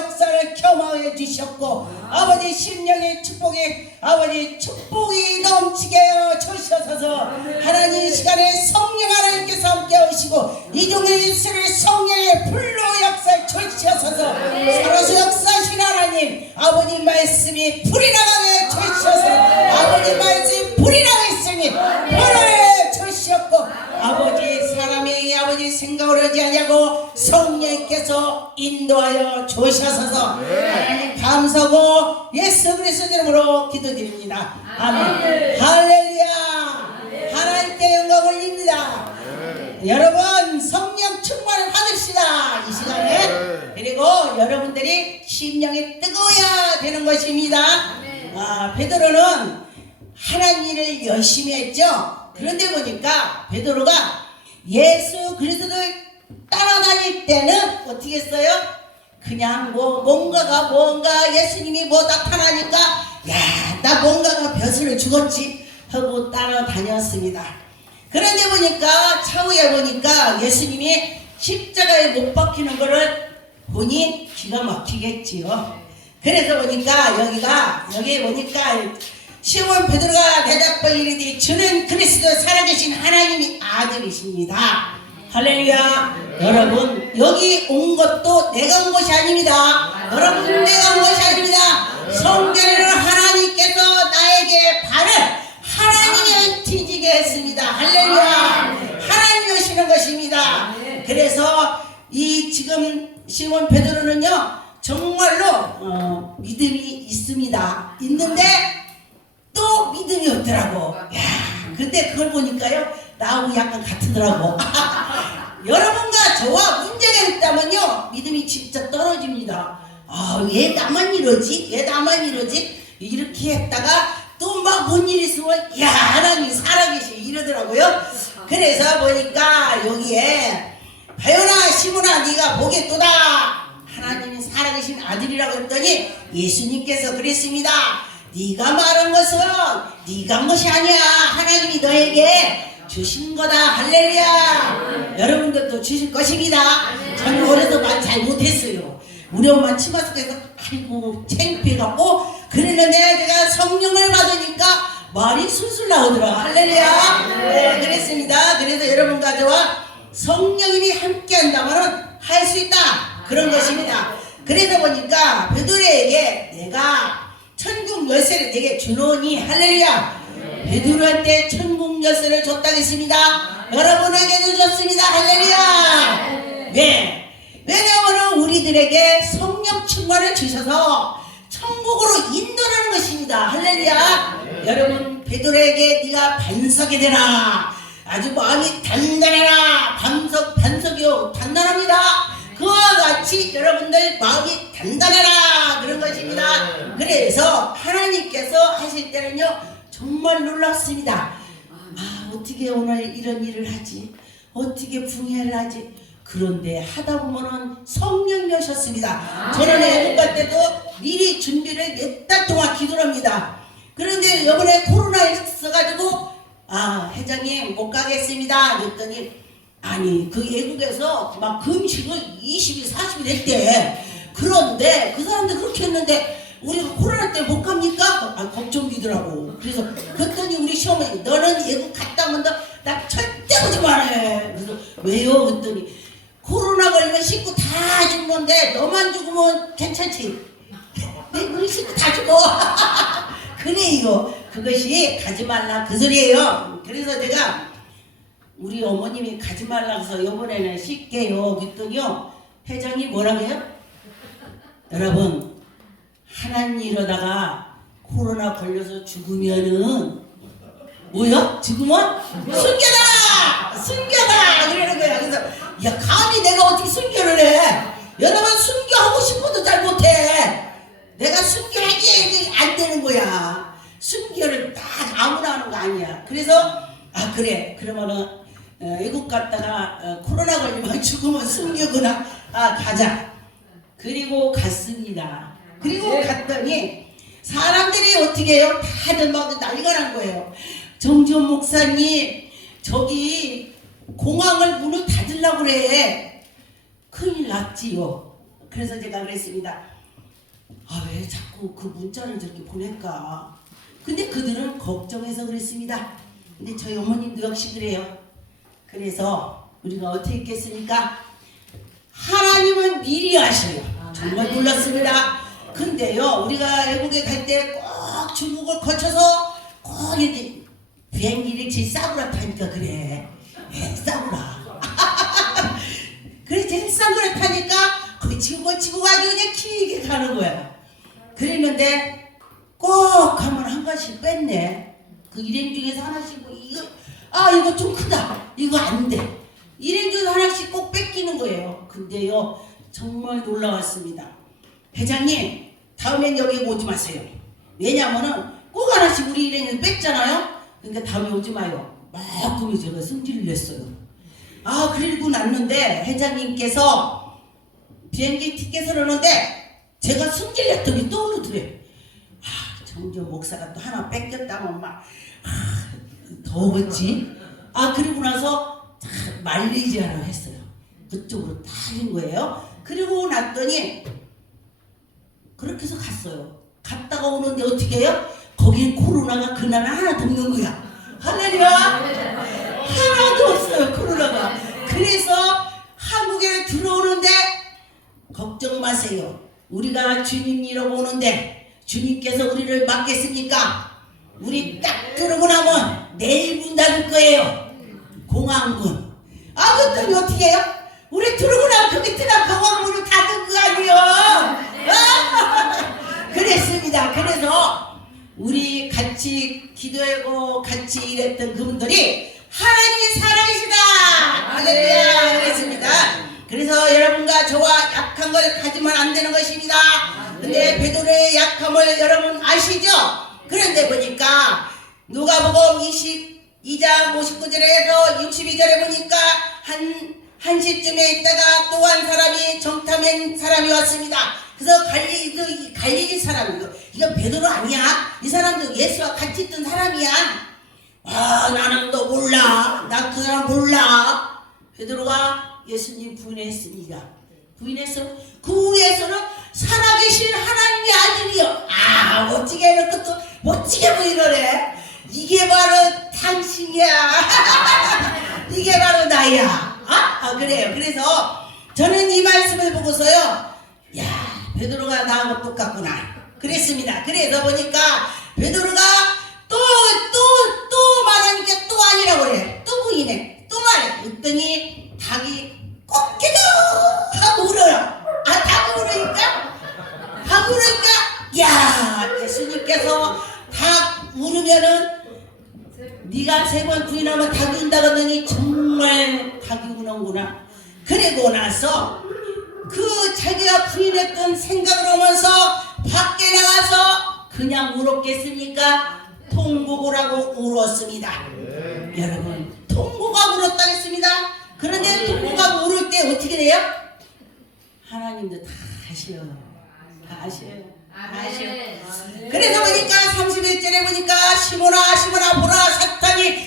역사를 겸하여 주셨고 아 버지 심령의 축복이 아버지 축복이 넘치게 주셔서 하나님 이 시간에 성령 하나님께서 함께 오시고 이종의 입술을 성령의 불로 역사에 주셔서. 살아서 역사하신 하나님 아버지 말씀이 불이 나가게 주셔서 생각을 하지 아니하고 성령께서 인도하여 주셔서. 하나님 감사하고 예수 그리스도 이름으로 기도드립니다. 아멘. 할렐루야. 하나님께 영광 올립니다. 여러분 성령 충만을 받읍시다. 이 시간에. 그리고 여러분들이 심령이 뜨거워야 되는 것입니다. 아, 베드로는 하나님 일을 열심히 했죠. 그런데 보니까 베드로가 예수 그리스도를 따라다닐 때는 어떻게 했어요? 그냥 뭐 뭔가가 뭔가 예수님이 뭐 나타나니까 야 나 뭔가가 벼슬을 죽었지 하고 따라다녔습니다 그런데 보니까 차후에 보니까 예수님이 십자가에 못 박히는 거를 보니 기가 막히겠지요. 그래서 보니까 여기가 여기 보니까 시몬 베드로가 대답하여 이르되 주는 그리스도 살아계신 하나님의 아들이십니다. 할렐루야. 여러분 여기 온 것도 내가 온 것이 아닙니다. 여러분 내가 온 것이 아닙니다. 성경에는 하나님께서 나에게 발을 하나님이 뒤지게 했습니다. 할렐루야. 하나님이 오시는 것입니다. 그래서 이 지금 시몬 베드로는요 정말로 어, 믿음이 있습니다. 있는데 또 믿음이 없더라고. 야, 근데 그걸 보니까요 나하고 약간 같으더라고. 여러분과 저와 문제가 있다면요 믿음이 진짜 떨어집니다. 아왜 나만 이러지? 왜 나만 이러지? 이렇게 했다가 또 막 뭔 일 있으면 야 하나님 살아계시 이러더라고요. 그래서 보니까 여기에 바요나 시모나 네가 보겠도다 하나님이 살아계신 아들이라고 했더니 예수님께서 그랬습니다. 네가 말한 것은 네가 한 것이 아니야. 하나님이 너에게 주신 거다. 할렐루야. 여러분들도 주실 것입니다. 저는 어려서 말 잘 못했어요. 우리 엄마 치마 속에서 아이고 창피해갖고 그랬는데 내가 성령을 받으니까 말이 술술 나오더라. 할렐루야. 네, 그랬습니다. 그래서 여러분과 저와 성령님이 함께 한다면 할 수 있다. 그런 것입니다. 그래서 보니까 베드로에게 내가 천국 열쇠를 내게 주노니 할렐루야. 베드로한테 천국 열쇠를 줬다고 했습니다. 여러분에게도 줬습니다. 할렐루야. 네. 왜냐하면 우리들에게 성령 충만을 주셔서 천국으로 인도하는 것입니다. 할렐루야. 여러분 베드로에게 네가 반석이 되라. 아주 마음이 단단하라. 반석 반석이요 단단합니다. 그와 같이 여러분들 마음이 단단하라 그런 것입니다. 그래서 하나님께서 하실 때는요 정말 놀랍습니다. 아 어떻게 오늘 이런 일을 하지? 어떻게 붕해를 하지? 그런데 하다 보면은 성령이 오셨습니다. 저는 애국 갈 때도 미리 준비를 몇 달 동안 기도를 합니다. 그런데 이번에 코로나 있어가지고 아 회장님 못 가겠습니다. 그랬더니 아니 그 외국에서 막 금식을 20일 40일 했대. 그런데 그 사람들 그렇게 했는데 우리가 코로나 때문에 못 갑니까? 아 걱정이더라고. 그래서 그랬더니 우리 시어머니 너는 외국 갔다 오면 나 절대 오지 말아요. 그래서 왜요? 그랬더니 코로나 걸리면 식구 다 죽는데 너만 죽으면 괜찮지. 내 우리 식구 다 죽어. 그래요. 그것이 가지 말라 그 소리예요. 그래서 내가 우리 어머님이 가지 말라 해서 이번에는 쉴게요. 그랬더니요. 회장이 뭐라고 해요? 여러분 하나님 이러다가 코로나 걸려서 죽으면은 뭐야? 죽으면 순교다! 순교다! 그러는 거야. 그래서 야 감히 내가 어떻게 순교를 해? 여러분 순교하고 싶어도 잘 못해. 내가 순교하기 안 되는 거야. 순교를 딱 아무나 하는 거 아니야. 그래서 아 그래 그러면은 어, 외국 갔다가 어, 코로나 걸리면 죽으면 순교구나. 아 가자. 그리고 갔습니다. 그리고 갔더니 사람들이 어떻게 해요? 다들 막 난리가 난 거예요. 정지원 목사님 저기 공항을 문을 닫으려고 그래. 큰일 났지요. 그래서 제가 그랬습니다. 아 왜 자꾸 그 문자를 저렇게 보낼까? 근데 그들은 걱정해서 그랬습니다. 근데 저희 어머님도 역시 그래요. 그래서 우리가 어떻게 했겠습니까? 하나님은 미리 아셔요. 정말 놀랐습니다. 근데요, 우리가 외국에 갈 때 꼭 중국을 거쳐서 꼭 이렇게 비행기를 제일 싸구라 타니까 그래. 예, 싸구라. 그래, 제일 싸구라 타니까 거기 지고 지고 가지고 그냥 길게 가는 거야. 그랬는데 꼭 하면 한 가지 뺐네. 그 일행 중에서 하나씩 뭐 이거 아 이거 좀 크다. 이거 안 돼. 일행 중에서 하나씩 꼭 뺏기는 거예요. 근데요 정말 놀라웠습니다. 회장님 다음엔 여기 오지 마세요. 왜냐면은 꼭 하나씩 우리 일행을 뺐잖아요. 그러니까 다음에 오지 마요. 막 그러면 제가 승질을 냈어요. 아 그리고 났는데 회장님께서 비행기 티켓을 하는데 제가 승질 냈더니 떠오르더래. 아, 정저 목사가 또 하나 뺏겼다면 막 아, 더웠지. 아 그리고 나서 다 말리지하라 했어요. 그쪽으로 다인 거예요. 그리고 났더니 그렇게 해서 갔어요. 갔다가 오는데 어떻게 해요? 거긴 코로나가 그날 하나도 없는 거야. 할렐루야! 하나도 없어요, 코로나가. 그래서 한국에 들어오는데 걱정 마세요. 우리가 주님 이러고 오는데 주님께서 우리를 맡겠습니까? 우리 딱 들어오고 나면 내일 문 닫을 거예요. 공항문. 아, 그랬더니 어떻게 해요? 우리 들어오고 나면 그 밑에다 공항문을 닫은 거 아니에요? 아, 그랬습니다. 그래서 우리 같이 기도하고 같이 일했던 그분들이 하나님이 살아계시다. 할렐루야. 그랬습니다. 그래서 여러분과 저와 약한 걸 가지면 안 되는 것입니다. 근데 베드로의 약함을 여러분 아시죠? 그런데 보니까 누가복음 22장 59절에서 62절에 보니까 한 1시쯤에 있다가 또 한 사람이 정탐한 사람이 왔습니다. 그래서 갈리, 그 갈리기 사람, 이거, 이거 베드로 아니야? 이 사람도 예수와 같이 있던 사람이야. 아, 나는 너 몰라. 나 그 사람 몰라. 베드로가 예수님 부인했습니다. 부인해서 그 위에서는 살아계신 하나님의 아들이요. 아, 멋지게 해놓고 또 멋지게 부인을 해. 이게 바로 당신이야. 이게 바로 나야. 아, 아, 그래요. 그래서 저는 이 말씀을 보고서요. 야, 베드로가 나하고 똑같구나. 그랬습니다. 그래서 보니까 베드로가 또, 또, 또 말하니까 또 아니라고 그래. 또 부인해. 또 말해. 그랬더니 닭이 꺾이도 하고 울어요. 아, 닭이 울으니까? 닭이 울으니까, 야, 예수님께서 닭 울으면은 네가 세 번 부인하면 닭이 운다 그러더니 정말 닭이 우는구나. 그리고 나서 그 자기가 부인했던 생각을 하면서 밖에 나가서 그냥 울었겠습니까? 통곡을 하고 울었습니다. 여러분, 통곡하고 울었다 했습니다. 그런데 통곡하고 울을 때 어떻게 돼요? 하나님도 다 아셔요. 다 아셔요. 그래서 보니까 31절에 보니까 시모나 시모나 보라 사탄이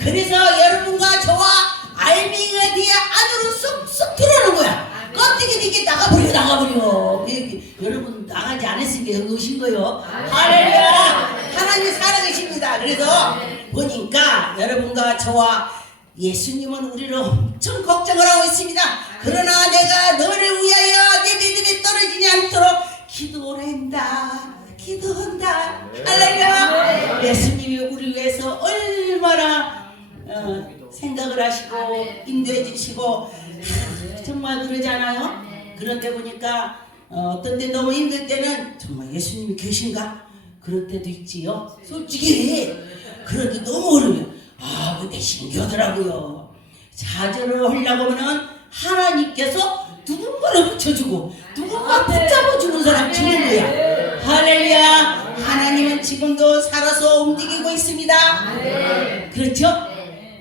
그래서 여러분과 저와 알맹이가 뒤에 안으로 쏙쏙 들어오는 거야 껍데기는 이게 나가버려 나가버려 이- 여러분 나가지 않았으니까 오신 거요 할렐루야 하나님 살아계십니다 그래서 보니까 여러분과 저와 예수님은 우리를 엄청 걱정을 하고 있습니다. 그러나 내가 너를 위하여 내 믿음이 떨어지지 않도록 기도를 한다. 기도한다. 할렐루야. 어, 생각을 하시고 인도해 주시고 하, 정말 그러잖아요. 그런데 보니까 어, 떤때 너무 힘들 때는 정말 예수님이 계신가? 그럴 때도 있지요. 솔직히 때 너무 어려워요. 아, 근데 신기하더라고요. 자절을 하려고 하면 하나님께서 누군가 누군가를 붙여주고 누군가 붙잡아주는 사람 주는 거야 할렐루야 하나님은 지금도 살아서 움직이고 있습니다 그렇죠?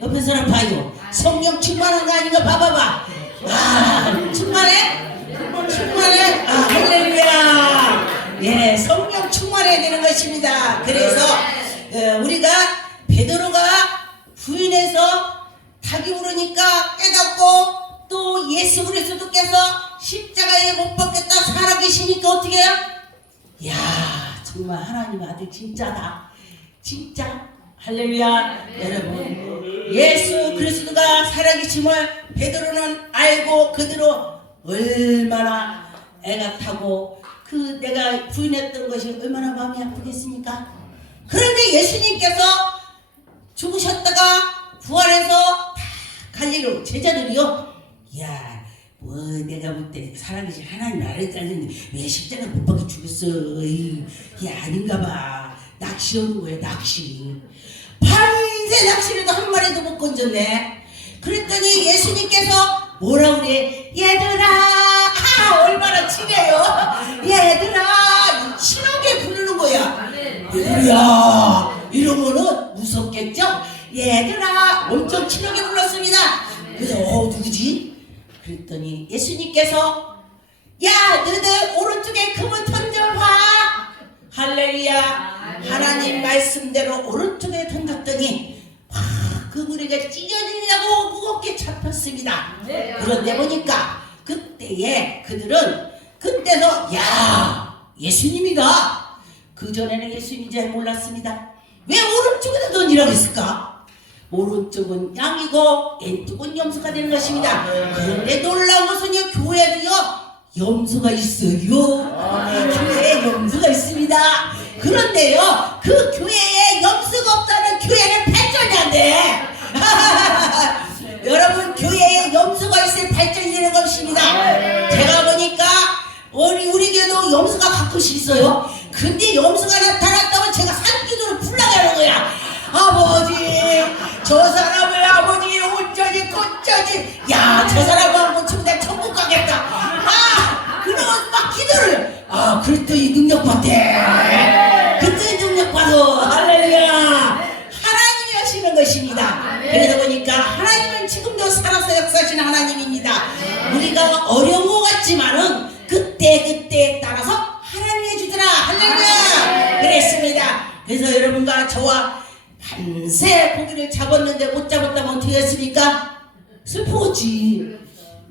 옆에 사람 봐요 성령 충만한 거 아닌가 봐봐봐 아 충만해? 충만해? 아 할렐루야 예 성령 충만해야 되는 것입니다 그래서 어, 우리가 베드로가 부인해서 닭이 울으니까 깨닫고 또 예수 그리스도께서 십자가에 못 박겠다 살아계시니까 어떻게 해요? 야 정말 하나님 아들 진짜다 진짜 할렐루야 여러분 예수 그리스도가 살아계심을 베드로는 알고 그대로 얼마나 애가 타고 그 내가 부인했던 것이 얼마나 마음이 아프겠습니까 그런데 예수님께서 죽으셨다가 부활해서 다 갈리로 제자들이요. 야, 뭐 내가 볼 때 살아계신 하나님 알았다는데 왜 십자가 못 박혀 죽었어? 이 아닌가 봐. 낚시하는 거야 낚시. 밤새 낚시를 한 마리도 못 건졌네. 그랬더니 예수님께서 뭐라 그래? 얘들아, 아, 얼마나 친해요. 얘들아, 친하게 부르는 거야. 얘들아 이러면은 무섭겠죠? 얘들아 엄청 친하게 불렀습니다 그래서 어 누구지? 그랬더니 예수님께서 야 너희들 오른쪽에 금은 던져봐 할렐루야 하나님 말씀대로 오른쪽에 던졌더니 막 그물에게 찢어지려고 무겁게 잡혔습니다 그런데 보니까 그때에 그들은 그때서 야 예수님이다 그 전에는 예수님인 줄 몰랐습니다. 왜 오른쪽에다 던지라고 했을까? 오른쪽은 양이고 왼쪽은 염소가 되는 것입니다. 그런데 놀라운 것은요 교회도요 염소가 있어요. 교회에 염소가 있습니다. 그런데요 그 교회에 염소가 없다는 교회는 발전이 안 돼. 여러분 교회에 염소가 있을 발전이 되는 것입니다. 제가 보니까 우리 우리 교회도 염소가 가끔씩 있어요. 근데 염소가 나타났다면 제가 산기도를 불러가는 거야. 아버지, 저 사람의 아버지 어쩌지 어쩌지. 야, 저 사람만 고치면 내가 천국 가겠다. 아, 그러면 막 기도를. 아, 그랬더니 능력 받대. 살아서 역사하시는 하나님입니다. 우리가 어려운 것 같지만은 그때 그때에 따라서 하나님이 해주더라. 할렐루야. 그랬습니다. 그래서 여러분과 저와 밤새 고기를 잡았는데 못 잡았다면 어떻게 했습니까? 슬퍼지.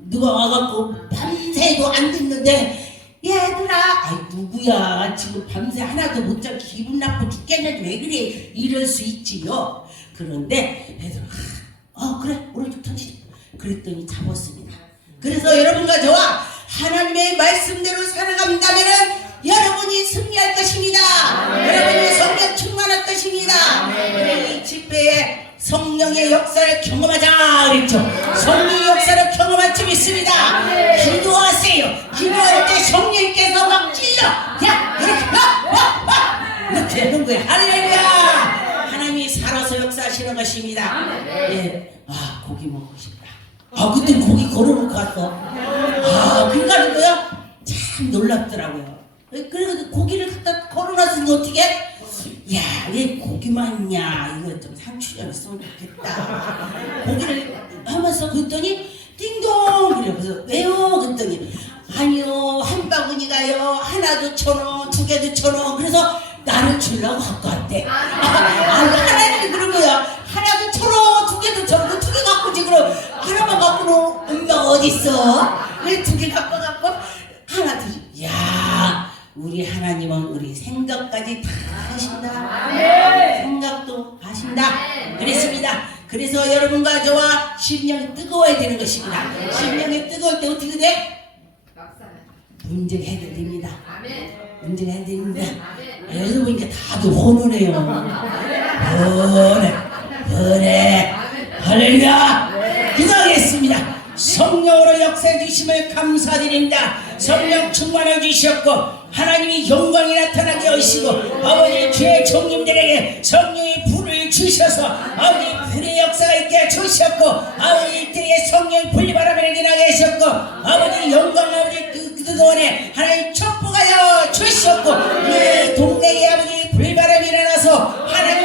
누가 와갖고 밤새도 안 듣는데 얘들아 아이 누구야 지금 밤새 하나도 못 잡 기분 나빠 죽겠는데 왜 그래 이럴 수 있지요 그런데 베드로 아, 어 그래 오른쪽 던지자 그랬더니 잡았습니다. 그래서 여러분과 저와 하나님의 말씀대로 살아간다면은 여러분이 승리할 것입니다. 여러분이 성령 충만할 것입니다. 그래 이 집회에 성령의 역사를 경험하자 그랬죠. 성령 아 그때 고기 걸어놓고 갔어 아 그래가지고요 참 놀랍더라고요 그래서 고기를 갖다 걸어놨으니 어떻게 야, 왜 고기만 있냐? 이거 좀 상추를 쓰면 좋겠다. 고기를 하면서 그랬더니 띵동! 그래서 왜요? 그랬더니 아니요, 한 바구니가요. 하나도 천 원, 두 개도 천 원. 그래서 나를 주려고 갖고 왔대. 아, 엄마가 어딨어? 왜두 개 갖고 갖고 하나 드리 야 우리 하나님은 우리 생각까지 다 하신다. 생각도 하신다. 그랬습니다. 그래서 여러분과 저와 심령이 뜨거워야 되는 것입니다. 심령이 뜨거울 때 어떻게 돼? 문제가 해결됩니다. 문제가 해결됩니다. 여러분 이제 다들 혼원해요. 혼해. 혼해. 할렐루야. 기도하겠습니다. 성령으로 역사해 주심을 감사드립니다. 성령 충만해 주셨고 하나님이 영광이 나타나게 하시고 아버지 죄 종님들에게 성령의 불을 주셔서 아버지 불의 역사가 있게 주셨고 아버지 이들의 성령 분리바람을 일어나게 하셨고 아버지 영광 아버지 그, 그동안에 하나님 축복하여 주셨고 이 동네에 아버지 불바람이 일어나서 하나님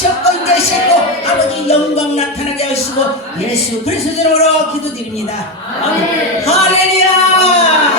하셨건 되셨고 아버지 영광 나타나게 하시고 예수 그리스도 이름으로 기도드립니다. 아멘. 할렐루야.